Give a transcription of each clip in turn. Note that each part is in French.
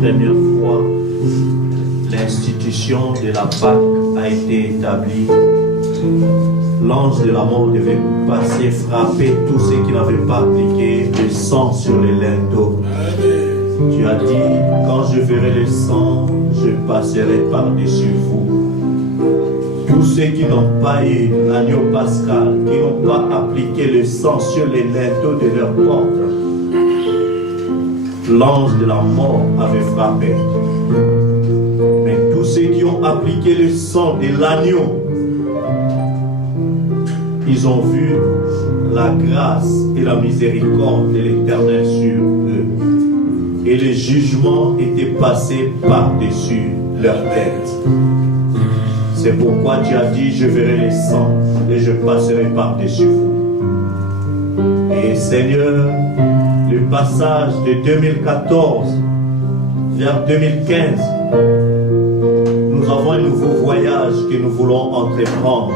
Première fois, l'institution de la Pâque a été établie. L'ange de la mort devait passer frapper tous ceux qui n'avaient pas appliqué le sang sur les linteaux. Tu as dit, quand je verrai le sang, je passerai par-dessus vous. Tous ceux qui n'ont pas eu l'agneau pascal, qui n'ont pas appliqué le sang sur les linteaux de leur porte, l'ange de la mort avait frappé. Mais tous ceux qui ont appliqué le sang de l'agneau, ils ont vu la grâce et la miséricorde de l'Éternel sur eux. Et le jugement était passé par-dessus leur tête. C'est pourquoi Dieu a dit, je verrai les sangs et je passerai par-dessus vous. Et Seigneur, le passage de 2014 vers 2015, nous avons un nouveau voyage que nous voulons entreprendre.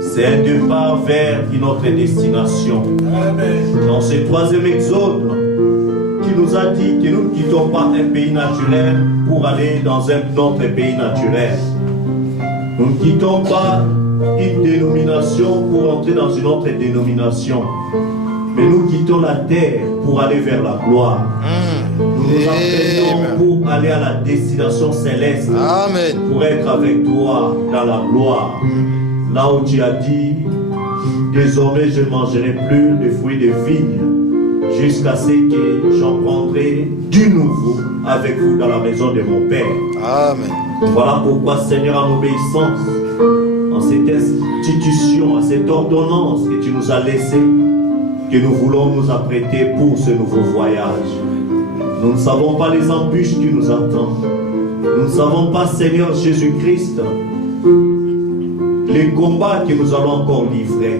C'est un départ vers une autre destination. Amen. Dans ce troisième exode, qui nous a dit que nous ne quittons pas un pays naturel pour aller dans un autre pays naturel. Nous ne quittons pas une dénomination pour entrer dans une autre dénomination. Mais nous quittons la terre pour aller vers la gloire. Nous nous apprêtons pour aller à la destination céleste. Amen. Pour être avec toi dans la gloire. Là où tu as dit, désormais je ne mangerai plus de fruits de vigne jusqu'à ce que j'en prendrai du nouveau avec vous dans la maison de mon Père. Amen. Voilà pourquoi, Seigneur, en obéissance, en cette institution, à cette ordonnance que tu nous as laissée, que nous voulons nous apprêter pour ce nouveau voyage. Nous ne savons pas les embûches qui nous attendent. Nous ne savons pas, Seigneur Jésus-Christ, les combats que nous allons encore livrer.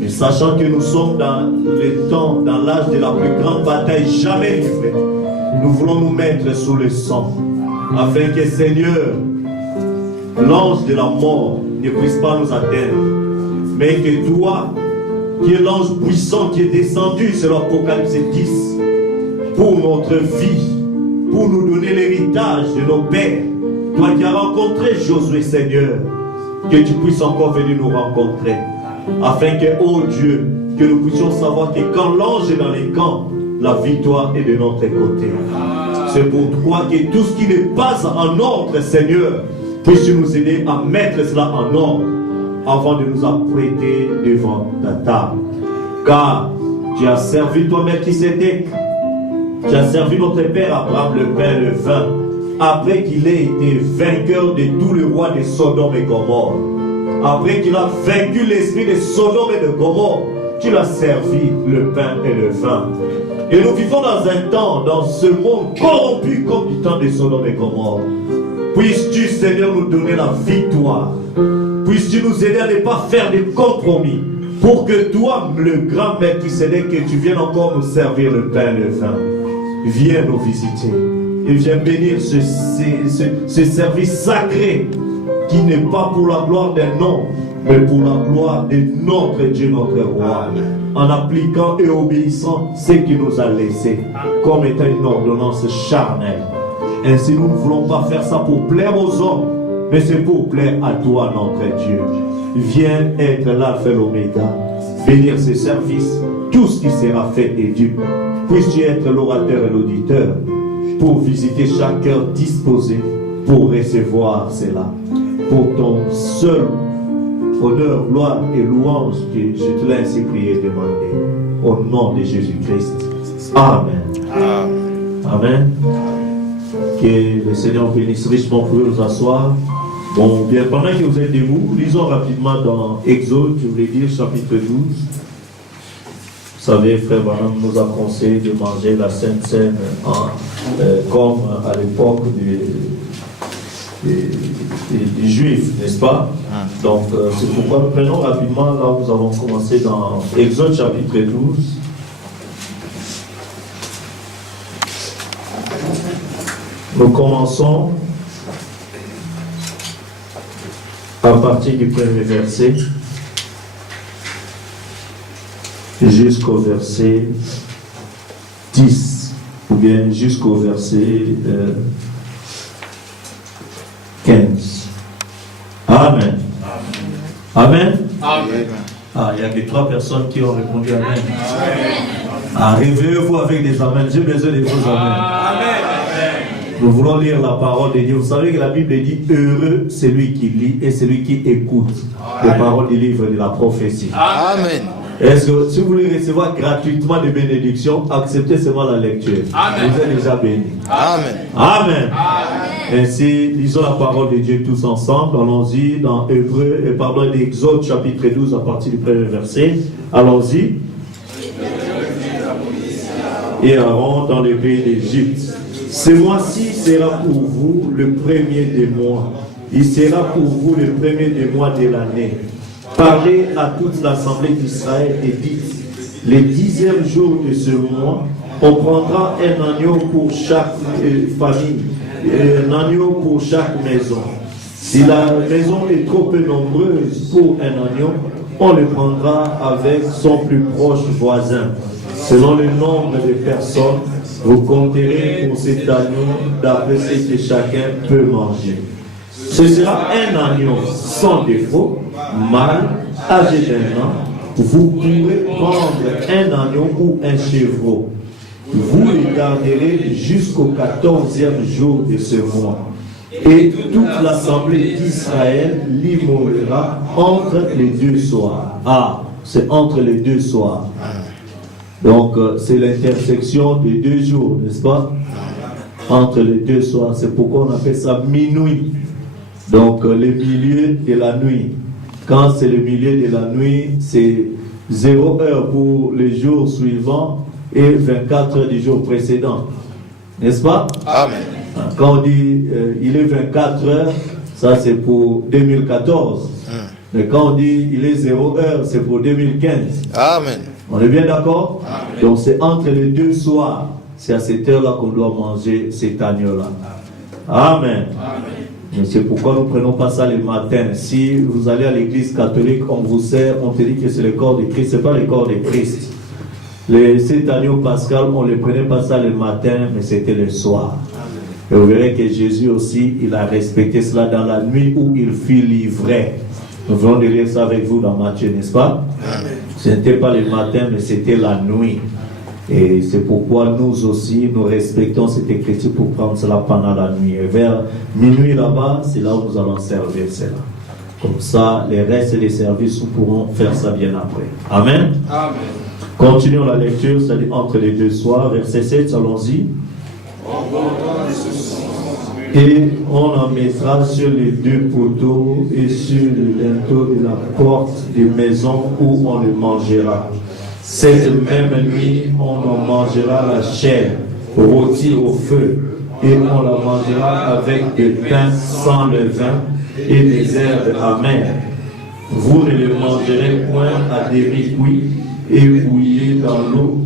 Mais sachant que nous sommes dans le temps, dans l'âge de la plus grande bataille jamais livrée, nous voulons nous mettre sous le sang, afin que, Seigneur, l'ange de la mort ne puisse pas nous atteindre, mais que toi, qui es l'ange puissant qui est descendu sur l'Apocalypse 10, pour notre vie, pour nous donner l'héritage de nos pères, toi qui as rencontré Josué, Seigneur, que tu puisses encore venir nous rencontrer, afin que, oh Dieu, que nous puissions savoir que quand l'ange est dans les camps, la victoire est de notre côté. C'est pourquoi que tout ce qui n'est pas en ordre, Seigneur, puisse nous aider à mettre cela en ordre avant de nous apprêter devant ta table. Car tu as servi toi, Melchisédek, tu as servi notre Père Abraham le pain et le vin, après qu'il ait été vainqueur de tous les rois de Sodome et Gomorrhe. Après qu'il a vaincu l'esprit de Sodome et de Gomorrhe, tu l'as servi le pain et le vin. Et nous vivons dans un temps, dans ce monde corrompu comme du temps de Sodome et Gomorrhe. Puisses-tu, Seigneur, nous donner la victoire. Puisses-tu nous aider à ne pas faire de compromis, pour que toi, le grand Melchisédek, que tu viennes encore nous servir le pain et le vin. Viens nous visiter. Et viens bénir ce service sacré qui n'est pas pour la gloire d'un homme, mais pour la gloire de notre Dieu, notre roi, en appliquant et obéissant ce qu'il nous a laissé comme étant une ordonnance charnelle. Ainsi, nous ne voulons pas faire ça pour plaire aux hommes, mais c'est pour plaire à toi, notre Dieu. Viens être l'alpha et l'oméga, bénir ce service, tout ce qui sera fait et dû. Puisses-tu être l'orateur et l'auditeur, pour visiter chaque cœur disposé pour recevoir cela. Pour ton seul honneur, gloire et louange que je te l'ai ainsi prié et demandé. Au nom de Jésus-Christ. Amen. Amen. Que le Seigneur bénisse richement. Vous pouvez vous asseoir. Bon, bien, pendant que vous êtes debout, lisons rapidement dans Exode, je voulais dire, chapitre 12. Vous savez, frère Branham nous a conseillé de manger la Sainte Seine comme à l'époque des Juifs, n'est-ce pas? Donc, c'est pourquoi nous prenons rapidement, là nous avons commencé dans Exode chapitre 12. Nous commençons à partir du premier verset jusqu'au verset 10, ou bien jusqu'au verset 15. Amen. Amen. Amen. Ah, il y a que 3 personnes qui ont répondu Amen. Amen. Ah, réveillez-vous avec des Amen. J'ai besoin de vos Amen. Amen. Nous voulons lire la parole de Dieu. Vous savez que la Bible dit heureux celui qui lit et celui qui écoute les paroles du livre de la prophétie. Amen. Est-ce que si vous voulez recevoir gratuitement des bénédictions, acceptez seulement la lecture. Amen. Vous êtes déjà bénis. Amen. Amen. Amen. Ainsi, lisons la parole de Dieu tous ensemble. Allons-y dans Exode chapitre 12 à partir du premier verset. Allons-y. Et Aaron dans le pays d'Égypte. Ce mois-ci sera pour vous le premier des mois. Il sera pour vous le premier des mois de l'année. Parlez à toute l'assemblée d'Israël et dites, le 10e jour de ce mois, on prendra un agneau pour chaque famille, un agneau pour chaque maison. Si la maison est trop peu nombreuse pour un agneau, on le prendra avec son plus proche voisin. Selon le nombre de personnes, vous compterez pour cet agneau d'après ce que chacun peut manger. Ce sera un agneau sans défaut, mâle, âgé d'1 an. Vous pourrez prendre un agneau ou un chevreau. Vous le garderez jusqu'au 14e jour de ce mois. Et toute l'assemblée d'Israël l'immolera entre les 2 soirs. Ah, c'est entre les 2 soirs. Donc, c'est l'intersection des 2 jours, n'est-ce pas? Entre les 2 soirs. C'est pourquoi on appelle ça minuit. Donc, le milieu de la nuit. Quand c'est le milieu de la nuit, c'est 0 heure pour les jours suivants et 24 heures du jour précédent. N'est-ce pas? Amen. Quand on dit il est 24 heures, ça c'est pour 2014. Mais quand on dit il est 0 heure, c'est pour 2015. Amen. On est bien d'accord? Donc c'est entre les 2 soirs. C'est à cette heure-là qu'on doit manger cet agneau-là. Amen. Amen. C'est pourquoi nous ne prenons pas ça le matin. Si vous allez à l'église catholique, on vous sert, on te dit que c'est le corps de Christ. Ce n'est pas le corps de Christ. Cet agneau pascal, on ne prenait pas ça le matin, mais c'était le soir. Et vous verrez que Jésus aussi, il a respecté cela dans la nuit où il fut livré. Nous venons de lire ça avec vous dans Matthieu, n'est-ce pas? Amen. Ce n'était pas le matin, mais c'était la nuit. Et c'est pourquoi nous aussi, nous respectons cette écriture pour prendre cela pendant la nuit. Et vers minuit là-bas, c'est là où nous allons servir cela. Comme ça, les restes des services, nous pourrons faire ça bien après. Amen. Amen. Continuons la lecture, c'est-à-dire entre les 2 soirs, verset 7, allons-y. Et on en mettra sur les 2 poteaux et sur le linteau de la porte des maisons où on le mangera. Cette même nuit, on en mangera la chair rôtie au feu et on la mangera avec du pain sans levain et des herbes amères. Vous ne le mangerez point à demi-cuit et bouilli dans l'eau,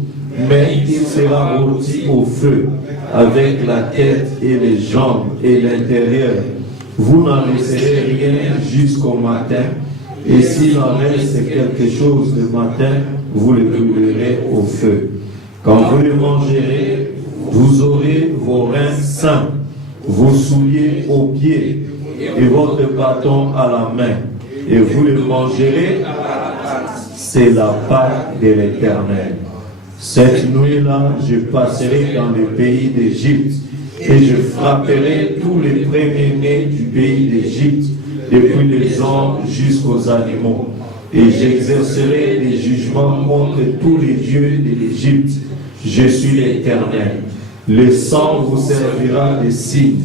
mais il sera rôti au feu avec la tête et les jambes et l'intérieur. Vous n'en laisserez rien jusqu'au matin, et s'il en reste quelque chose le matin, vous le brûlerez au feu. Quand vous le mangerez, vous aurez vos reins sains, vos souliers aux pieds et votre bâton à la main, et vous le mangerez. C'est la Pâque de l'Éternel. Cette nuit-là, je passerai dans le pays d'Égypte et je frapperai tous les premiers-nés du pays d'Égypte, depuis les hommes jusqu'aux animaux. Et j'exercerai des jugements contre tous les dieux de l'Égypte. Je suis l'Éternel. Le sang vous servira de signe.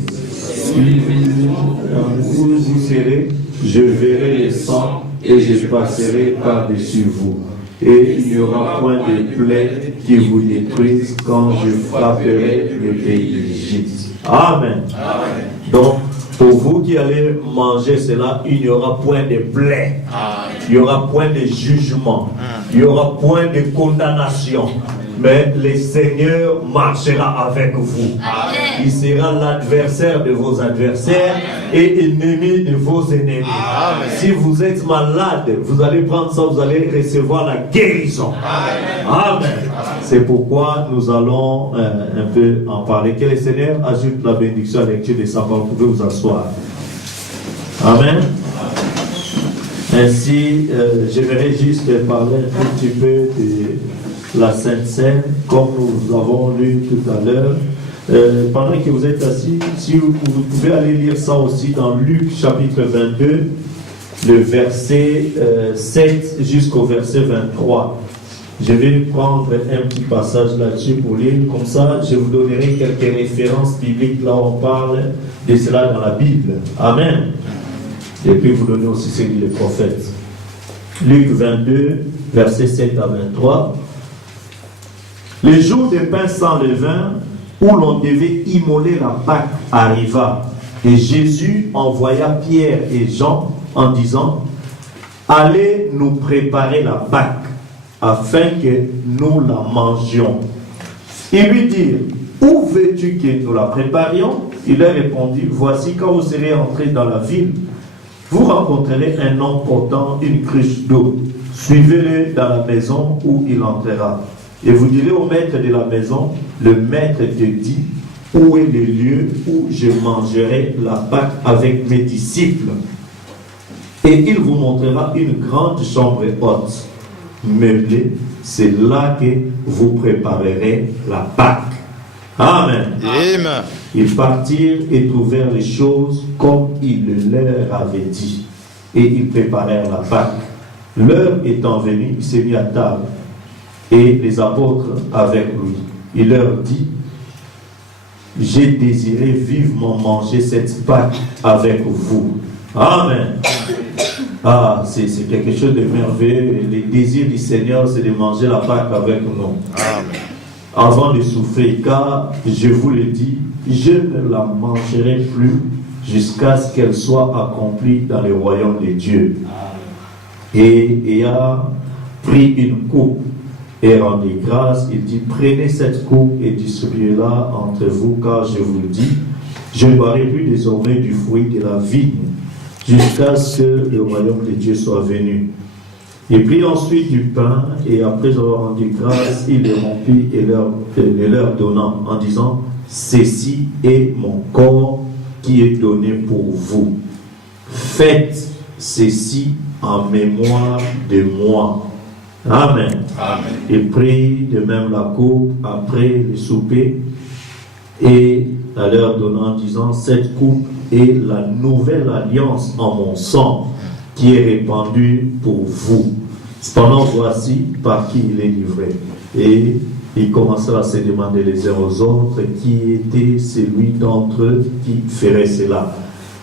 Vous serez, je verrai le sang et je passerai par-dessus vous. Et il n'y aura point de plaie qui vous détruise quand je frapperai le pays d'Égypte. Amen. Amen. Donc, pour vous qui allez manger cela, il n'y aura point de plaie. Il n'y aura point de jugement. Il n'y aura point de condamnation. Mais le Seigneur marchera avec vous. Amen. Il sera l'adversaire de vos adversaires et ennemi de vos ennemis. Amen. Si vous êtes malade, vous allez prendre ça, vous allez recevoir la guérison. Amen. Amen. C'est pourquoi nous allons un peu en parler. Que le Seigneur ajoute la bénédiction à la lecture de sa parole. Vous pouvez vous asseoir. Amen. Ainsi, j'aimerais juste parler un tout petit peu de la Sainte Seine, comme nous avons lu tout à l'heure. Pendant que vous êtes assis, si vous pouvez aller lire ça aussi dans Luc chapitre 22, le verset 7 jusqu'au verset 23. Je vais prendre un petit passage là-dessus pour lire. Comme ça, je vous donnerai quelques références bibliques là où on parle de cela dans la Bible. Amen. Et puis vous donnez aussi ce que dit le prophète. Luc 22, verset 7 à 23. Le jour des pains sans levain, où l'on devait immoler la Pâque, arriva. Et Jésus envoya Pierre et Jean en disant, allez nous préparer la Pâque, afin que nous la mangions. Ils lui dirent, où veux-tu que nous la préparions? Il leur répondit, voici quand vous serez entrés dans la ville, vous rencontrerez un homme portant une cruche d'eau. Suivez-le dans la maison où il entrera. Et vous direz au maître de la maison, le maître te dit, où est le lieu où je mangerai la Pâque avec mes disciples? Et il vous montrera une grande chambre haute, meublée. C'est là que vous préparerez la Pâque. Amen. Amen. Ils partirent et trouvèrent les choses comme il leur avait dit. Et ils préparèrent la Pâque. L'heure étant venue, il s'est mis à table. Et les apôtres avec lui. Il leur dit, j'ai désiré vivement manger cette Pâque avec vous. Amen. Ah, c'est quelque chose de merveilleux. Les désirs du Seigneur, c'est de manger la Pâque avec nous. Amen. Avant de souffrir, car je vous le dis, je ne la mangerai plus jusqu'à ce qu'elle soit accomplie dans le royaume de Dieu. Et ayant pris une coupe et rendu grâce, il dit, prenez cette coupe et distribuez-la entre vous, car je vous le dis, je ne boirai plus désormais du fruit de la vigne, jusqu'à ce que le royaume de Dieu soit venu. Il prit ensuite du pain, et après avoir rendu grâce, il le rompit et leur donnant, en disant, ceci est mon corps qui est donné pour vous. Faites ceci en mémoire de moi. Amen. Amen. Il prit de même la coupe après le souper, et à leur donnant, en disant, cette coupe est la nouvelle alliance en mon sang, qui est répandue pour vous. Cependant, voici par qui il est livré. Et ils commencèrent à se demander les uns aux autres qui était celui d'entre eux qui ferait cela.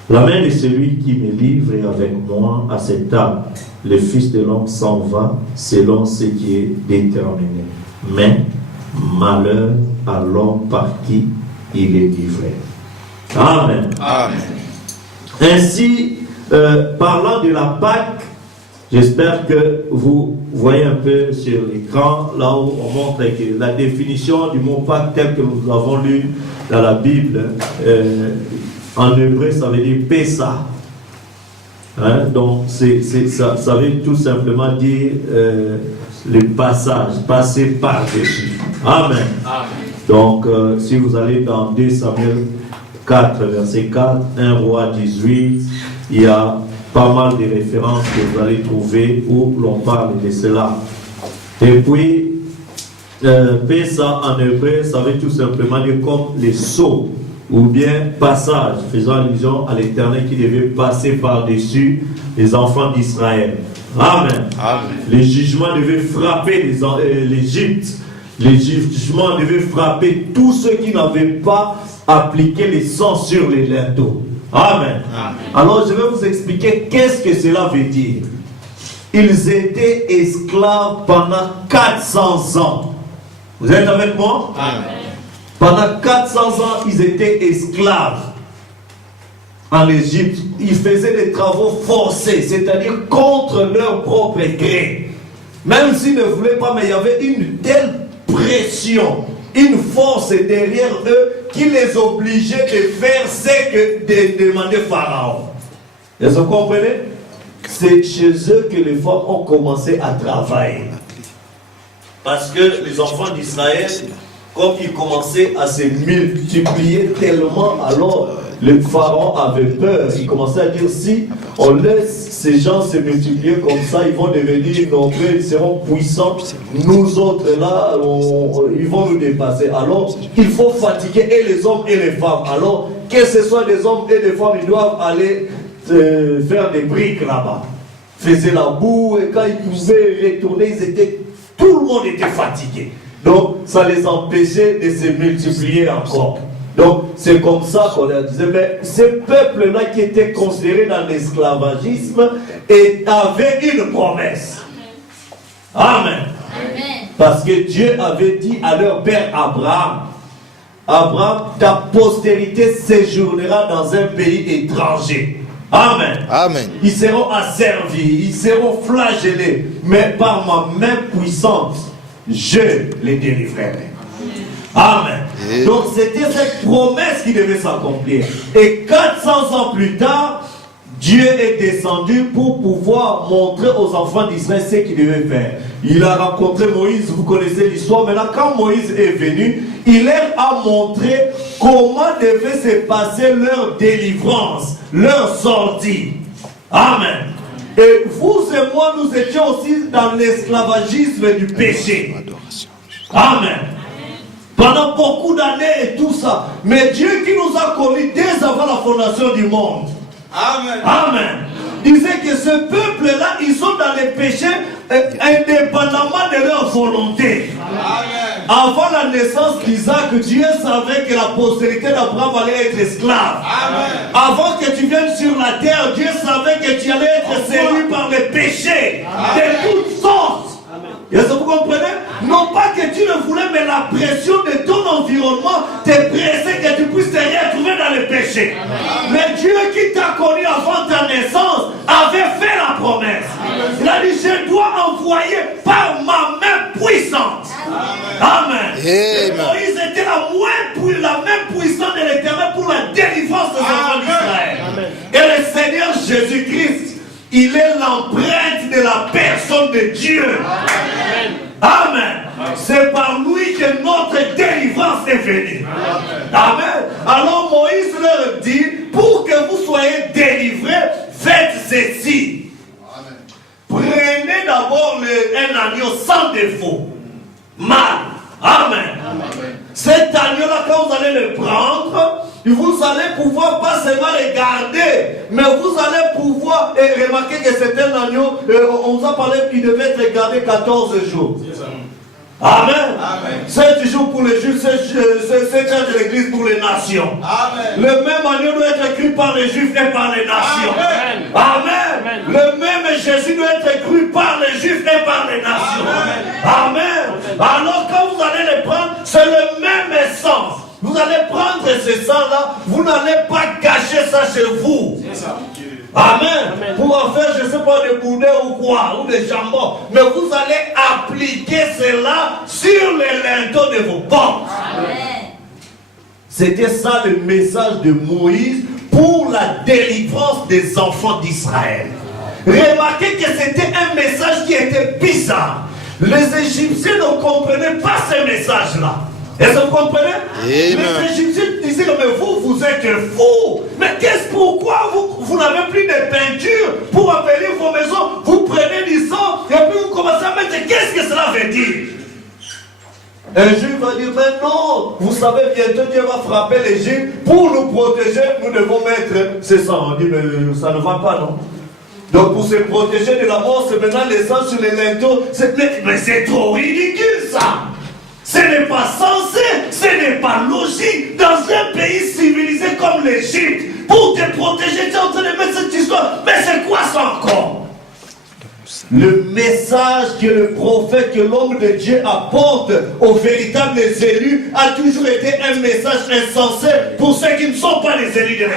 La main de celui qui me livre est avec moi à cette table. Le Fils de l'homme s'en va selon ce qui est déterminé. Mais malheur à l'homme par qui il est livré. Amen. Amen. Ainsi, parlant de la Pâque, j'espère que vous voyez un peu sur l'écran, là où on montre que la définition du mot Pâque tel que nous l'avons lu dans la Bible, en hébreu, ça veut dire Pessa. Hein? Donc, ça veut tout simplement dire le passage, passer par-dessus. Amen. Amen. Donc, si vous allez dans 2 Samuel 4, verset 4, 1 Roi 18, il y a pas mal de références que vous allez trouver où l'on parle de cela. Et puis, Pessa en hébreu, ça veut tout simplement dire comme les sceaux, ou bien passage, faisant allusion à l'Éternel qui devait passer par-dessus les enfants d'Israël. Amen. Amen. Les jugements devaient frapper l'Égypte. Les jugements devaient frapper tous ceux qui n'avaient pas appliqué les sangs sur les linteaux. Amen. Amen. Alors je vais vous expliquer qu'est-ce que cela veut dire. Ils étaient esclaves pendant 400 ans. Vous êtes avec moi? Amen. Pendant 400 ans, ils étaient esclaves en Égypte. Ils faisaient des travaux forcés, c'est-à-dire contre leur propre gré. Même s'ils ne voulaient pas, mais il y avait une telle pression, une force derrière eux qui les obligeait de faire ce que demandait Pharaon. Est-ce que vous comprenez? C'est chez eux que les femmes ont commencé à travailler. Parce que les enfants d'Israël, comme ils commençaient à se multiplier tellement, alors le pharaon avait peur. Il commençait à dire, si on laisse ces gens se multiplier comme ça, ils vont devenir nombreux, ils seront puissants. Nous autres là, ils vont nous dépasser. Alors, il faut fatiguer et les hommes et les femmes. Alors, que ce soit des hommes et des femmes, ils doivent aller faire des briques là-bas. Faisaient la boue et quand ils pouvaient retourner, tout le monde était fatigué. Donc ça les empêchait de se multiplier encore. Donc c'est comme ça qu'on leur disait, mais ce peuple-là qui était considéré dans l'esclavagisme avait une promesse. Amen. Parce que Dieu avait dit à leur père Abraham, Abraham, ta postérité séjournera dans un pays étranger. Amen. Amen. Ils seront asservis, ils seront flagellés, mais par ma main puissante, je les délivrerai. Amen. Donc c'était cette promesse qui devait s'accomplir. Et 400 ans plus tard, Dieu est descendu pour pouvoir montrer aux enfants d'Israël ce qu'il devait faire. Il a rencontré Moïse, vous connaissez l'histoire. Maintenant, quand Moïse est venu, il leur a montré comment devait se passer leur délivrance, leur sortie. Amen. Et vous et moi, nous étions aussi dans l'esclavagisme du péché. Amen. Pendant beaucoup d'années et tout ça. Mais Dieu qui nous a connus dès avant la fondation du monde. Amen. Amen. Il disait que ce peuple-là, ils sont dans les péchés indépendamment de leur volonté. Amen. Avant la naissance d'Isaac, Dieu savait que la postérité d'Abraham allait être esclave. Amen. Avant que tu viennes sur la terre, Dieu savait que tu allais être séduit par les péchés de toutes sortes. Est-ce que vous comprenez? Non pas que tu le voulais, mais la pression de ton environnement te pressait que tu puisses te retrouver dans le péché. Mais Dieu qui t'a connu avant ta naissance avait fait la promesse. Il a dit, je dois envoyer par ma main puissante. Amen. Et Moïse était la main puissante de l'Éternel pour la délivrance des enfants d'Israël. Et le Seigneur Jésus-Christ, il est l'empreinte de la personne de Dieu. Amen. C'est par lui que notre délivrance est venue. Amen. Alors Moïse leur dit, pour que vous soyez délivrés, faites ceci. Prenez d'abord un agneau sans défaut. Mâle. Amen. Cet agneau-là, quand vous allez le prendre, vous allez pouvoir pas seulement le garder, mais vous allez pouvoir, et remarquez que c'est un agneau, on vous a parlé qu'il devait être gardé 14 jours. Amen. Amen. 7 jours pour les Juifs, 7 jours de l'Église pour les nations. Amen. Le même agneau doit être cru par les Juifs et par les nations. Amen. Amen. Amen. Le même Jésus doit être cru par les Juifs et par les nations. Amen. Amen. Alors quand vous allez le prendre, c'est le même essence. Vous allez prendre ce sang-là, vous n'allez pas cacher ça chez vous. Amen. Amen. Pour en faire, je ne sais pas, des boudins ou quoi, ou des jambons. Mais vous allez appliquer cela sur les linteaux de vos portes. Amen. C'était ça le message de Moïse pour la délivrance des enfants d'Israël. Remarquez que c'était un message qui était bizarre. Les Égyptiens ne comprenaient pas ce message-là. Est-ce que vous comprenez? Les Égyptiens disaient, mais vous êtes fous. Mais pourquoi vous n'avez plus de peinture pour embellir vos maisons? Vous prenez du sang et puis vous commencez à mettre, qu'est-ce que cela veut dire? Un juif va dire, mais non, vous savez, bientôt Dieu va frapper l'Égypte. Pour nous protéger, nous devons mettre ce sang. On dit, mais ça ne va pas, non? Donc pour se protéger de la mort, c'est maintenant les sangs sur les linteaux. Mais c'est trop ridicule ça. Ce n'est pas sensé, ce n'est pas logique. Dans un pays civilisé comme l'Égypte, pour te protéger, tu es en train de mettre cette histoire. Mais c'est quoi ça encore? Le message que le prophète, que l'homme de Dieu apporte aux véritables élus a toujours été un message insensé pour ceux qui ne sont pas les élus de l'Éternel.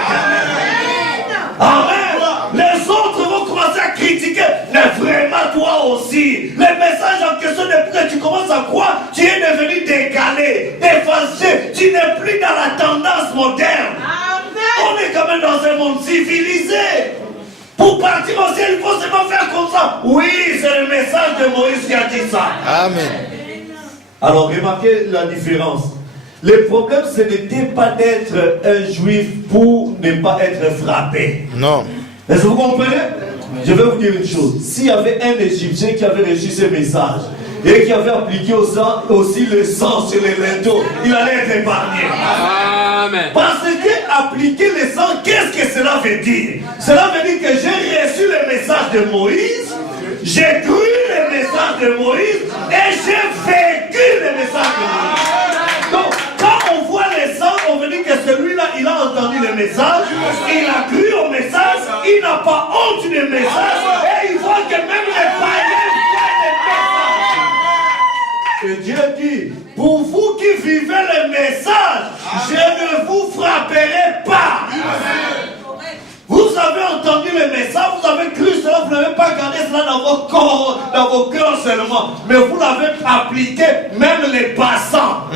Amen. Les autres vont commencer à critiquer, mais vraiment toi aussi. Le message en question, depuis que tu commences à croire, tu es devenu décalé, déphasé. Tu n'es plus dans la tendance moderne. Amen. On est quand même dans un monde civilisé. Pour partir au ciel, il faut seulement faire comme ça. Oui, c'est le message de Moïse qui a dit ça. Amen. Alors, remarquez la différence. Le problème, ce n'était pas d'être un juif pour ne pas être frappé. Non. Est-ce que vous comprenez? Je vais vous dire une chose. S'il y avait un Égyptien qui avait reçu ce message et qui avait appliqué aussi le sang sur les linteaux, il allait être épargné. Amen. Parce que appliquer le sang, qu'est-ce que cela veut dire? Cela veut dire que j'ai reçu le message de Moïse, j'ai cru le message de Moïse et j'ai vécu le message de Moïse. Donc, quand on voit le sang, on veut dire que celui-là, il a entendu le message, il a cru au message, il n'a pas honte du message et il voit que même les païens voient le message. Et Dieu dit, pour vous qui vivez le message, je ne vous frapperai pas. Vous avez entendu le message, vous avez cru cela, vous n'avez pas gardé cela dans vos corps, dans vos cœurs seulement, mais vous l'avez appliqué, même les passants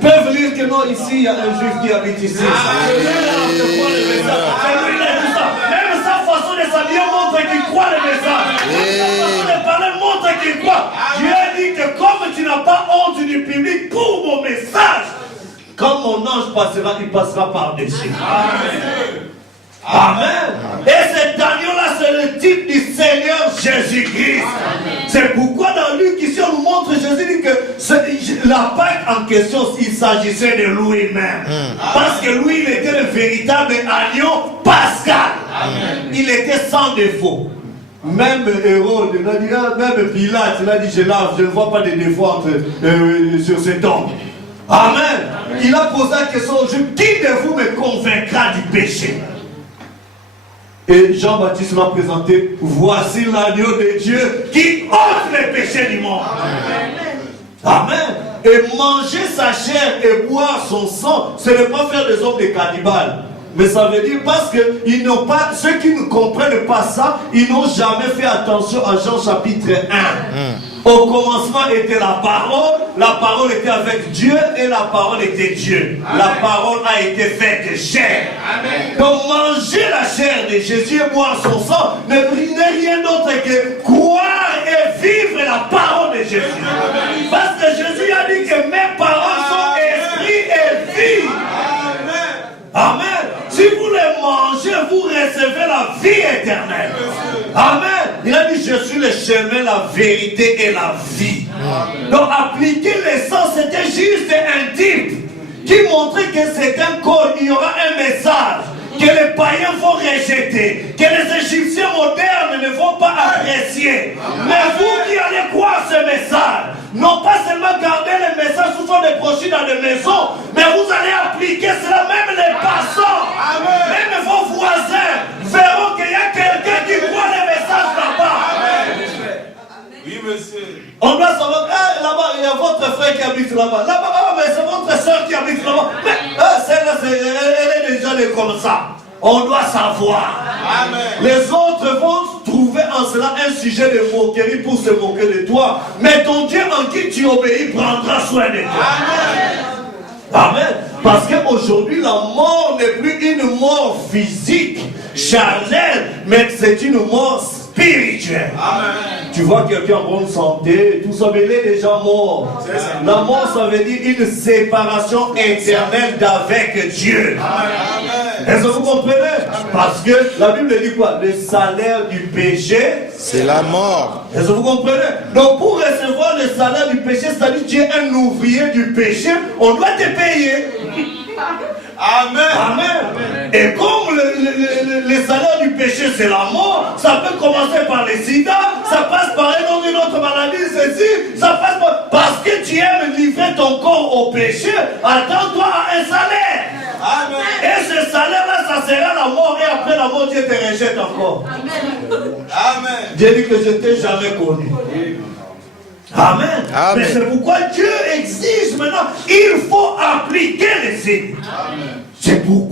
peuvent dire que non, ici il y a un juif qui habite ici. Même sa façon de s'habiller montre qu'il croit le message. Sa façon de parler montre qu'il croit. Dieu dit que comme tu n'as pas honte du public pour mon message, quand mon ange passera, il passera par-dessus. Amen. Et cet agneau-là, c'est le type du Seigneur Jésus-Christ. C'est pourquoi dans Luc, ici, on nous montre Jésus dit que la Pâque en question, il s'agissait de lui-même. Parce que lui, il était le véritable agneau pascal. Il était sans défaut. Même Hérode, même Pilate, il a dit, je ne vois pas de défaut sur cet homme. Amen. Il a posé la question, qui de vous me convaincra du péché? Et Jean-Baptiste m'a présenté, voici l'agneau de Dieu qui ôte les péchés du monde. Amen. Et manger sa chair et boire son sang, ce n'est pas faire des hommes de cannibales. Mais ça veut dire parce que ils n'ont pas, ceux qui ne comprennent pas ça, ils n'ont jamais fait attention à Jean chapitre 1. Au commencement était la parole était avec Dieu et la parole était Dieu. Amen. La parole a été faite chair. Amen. Donc manger la chair de Jésus et boire son sang n'est rien d'autre que croire et vivre la parole de Jésus. Amen. Parce que Jésus a dit que mes paroles sont esprit et vie. Amen. Amen. Si vous les mangez, vous recevez la vie éternelle. Amen. Il a dit, je suis le chemin, la vérité et la vie. Amen. Donc appliquer le sang, c'était juste un type qui montrait que c'est un corps, il y aura un message que les païens vont rejeter, que les Égyptiens modernes ne vont pas apprécier. Mais vous qui allez croire ce message, non pas seulement garder le message sous forme de brochures dans les maisons, mais vous allez appliquer cela, même les passants, même vos voisins verront qu'il y a quelqu'un qui croit le message là-bas. Oui, monsieur. On doit savoir, là-bas, il y a votre frère qui habite là-bas. Là-bas, mais c'est votre soeur qui habite là-bas. Mais celle-là, elle est déjà comme ça. On doit savoir. Amen. Les autres vont trouver en cela un sujet de moquerie pour se moquer de toi. Mais ton Dieu en qui tu obéis prendra soin de toi. Amen. Amen. Parce qu'aujourd'hui, la mort n'est plus une mort physique, charnelle, mais c'est une mort spirituelle. Amen. Tu vois quelqu'un en bonne santé, tout ça, mais il est déjà mort. La mort, ça veut dire une séparation éternelle d'avec Dieu. Amen. Est-ce que vous comprenez? Parce que la Bible dit quoi? Le salaire du péché, c'est la mort. Est-ce que vous comprenez? Donc pour recevoir le salaire du péché, c'est-à-dire que tu es un ouvrier du péché, on doit te payer. Amen. Amen. Et comme le salaire du péché c'est la mort, ça peut commencer par le sida, ça passe par une autre maladie, ceci, ça passe par... Parce que tu aimes livrer ton corps au péché, attends-toi à un salaire. Amen. Et ce salaire-là, ça sera la mort, et après la mort, Dieu te rejette encore. Amen. Dieu dit que je ne t'ai jamais connu. Amen. Amen. Mais c'est pourquoi Dieu exige maintenant, il faut appliquer les signes. C'est pourquoi